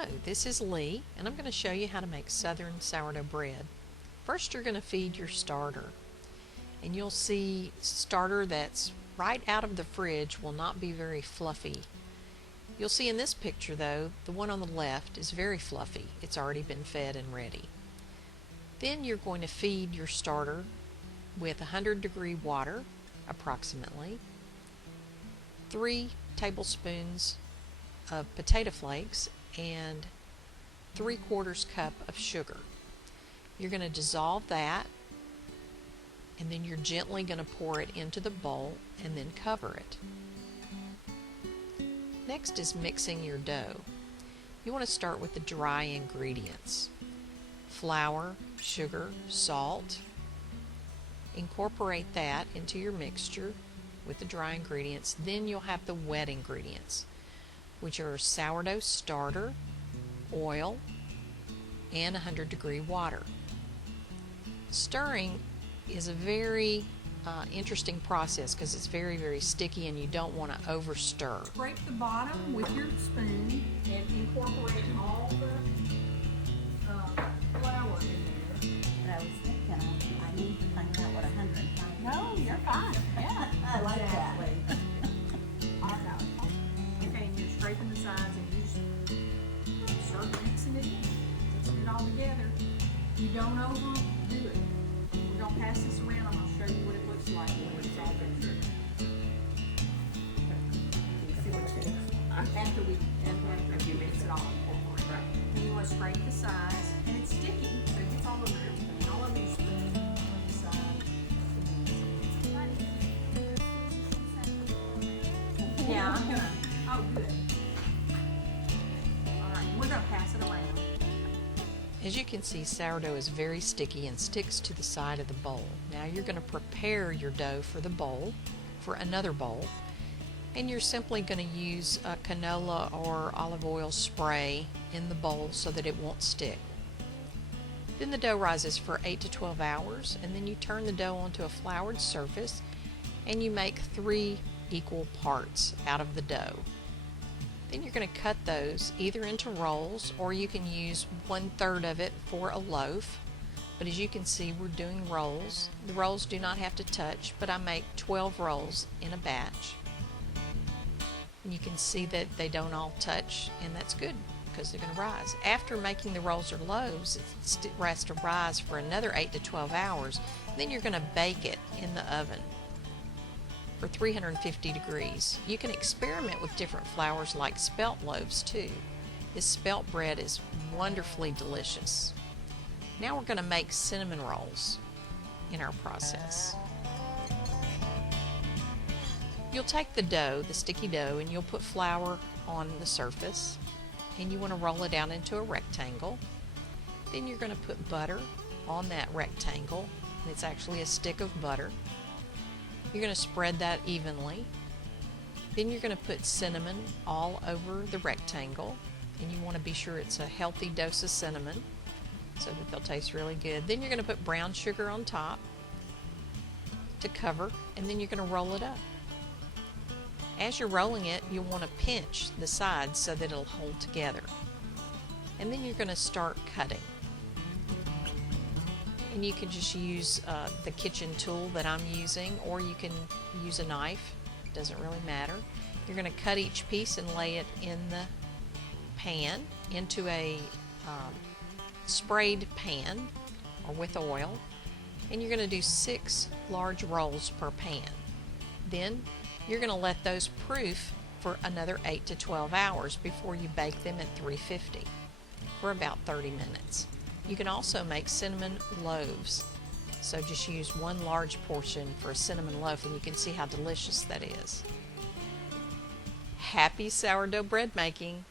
Hello, this is Lee, and I'm going to show you how to make southern sourdough bread. First, you're going to feed your starter, and you'll see starter that's right out of the fridge will not be very fluffy. You'll see in this picture, though, the one on the left is very fluffy. It's already been fed and ready. Then you're going to feed your starter with 100-degree water, approximately, 3 tablespoons of potato flakes, and 3/4 cup of sugar. You're going to dissolve that, and then you're gently going to pour it into the bowl and then cover it. Next is mixing your dough. You want to start with the dry ingredients: flour, sugar, salt. Incorporate that into your mixture with the dry ingredients. Then you'll have the wet ingredients, which are sourdough starter, oil, and 100-degree water. Stirring is a very interesting process because it's very, very sticky and you don't want to over stir. Scrape the bottom with your spoon and incorporate all the flour in there. But I was thinking, I need to find out what 105. No, you're fine. Yeah, I like that. All right. Okay, and you're scraping the sides and you just start mixing it in. Mixing it all together. You don't overdo it. We're going to pass this around. I'm going to show you what it looks like when it's all done. See what it is. After you mix it all incorporate. Right. And you want to scrape the sides, and it's sticky, so it gets all over everything. All over your spoon, the side. Yeah, I'm gonna. Oh, good. All right, we're gonna pass it around. As you can see, sourdough is very sticky and sticks to the side of the bowl. Now you're going to prepare your dough for the bowl, for another bowl, and you're simply going to use a canola or olive oil spray in the bowl so that it won't stick. Then the dough rises for 8 to 12 hours, and then you turn the dough onto a floured surface and you make 3 equal parts out of the dough. Then you're going to cut those either into rolls, or you can use 1/3 of it for a loaf. But as you can see, we're doing rolls. The rolls do not have to touch, but I make 12 rolls in a batch. And you can see that they don't all touch, and that's good because they're going to rise. After making the rolls or loaves, it has to rise for another 8 to 12 hours. Then you're going to bake it in the oven for 350 degrees. You can experiment with different flours like spelt loaves too. This spelt bread is wonderfully delicious. Now we're going to make cinnamon rolls in our process. You'll take the dough, the sticky dough, and you'll put flour on the surface, and you want to roll it out into a rectangle. Then you're going to put butter on that rectangle, and it's actually a stick of butter. You're going to spread that evenly. Then you're going to put cinnamon all over the rectangle, and you want to be sure it's a healthy dose of cinnamon so that they'll taste really good. Then you're going to put brown sugar on top to cover, and then you're going to roll it up. As you're rolling it, you'll want to pinch the sides so that it'll hold together. And then you're going to start cutting. And you can just use the kitchen tool that I'm using, or you can use a knife. It doesn't really matter. You're going to cut each piece and lay it in the pan into a sprayed pan or with oil, and you're going to do 6 large rolls per pan. Then you're going to let those proof for another 8 to 12 hours before you bake them at 350 for about 30 minutes. You can also make cinnamon loaves, so just use 1 large portion for a cinnamon loaf, and you can see how delicious that is. Happy sourdough bread making!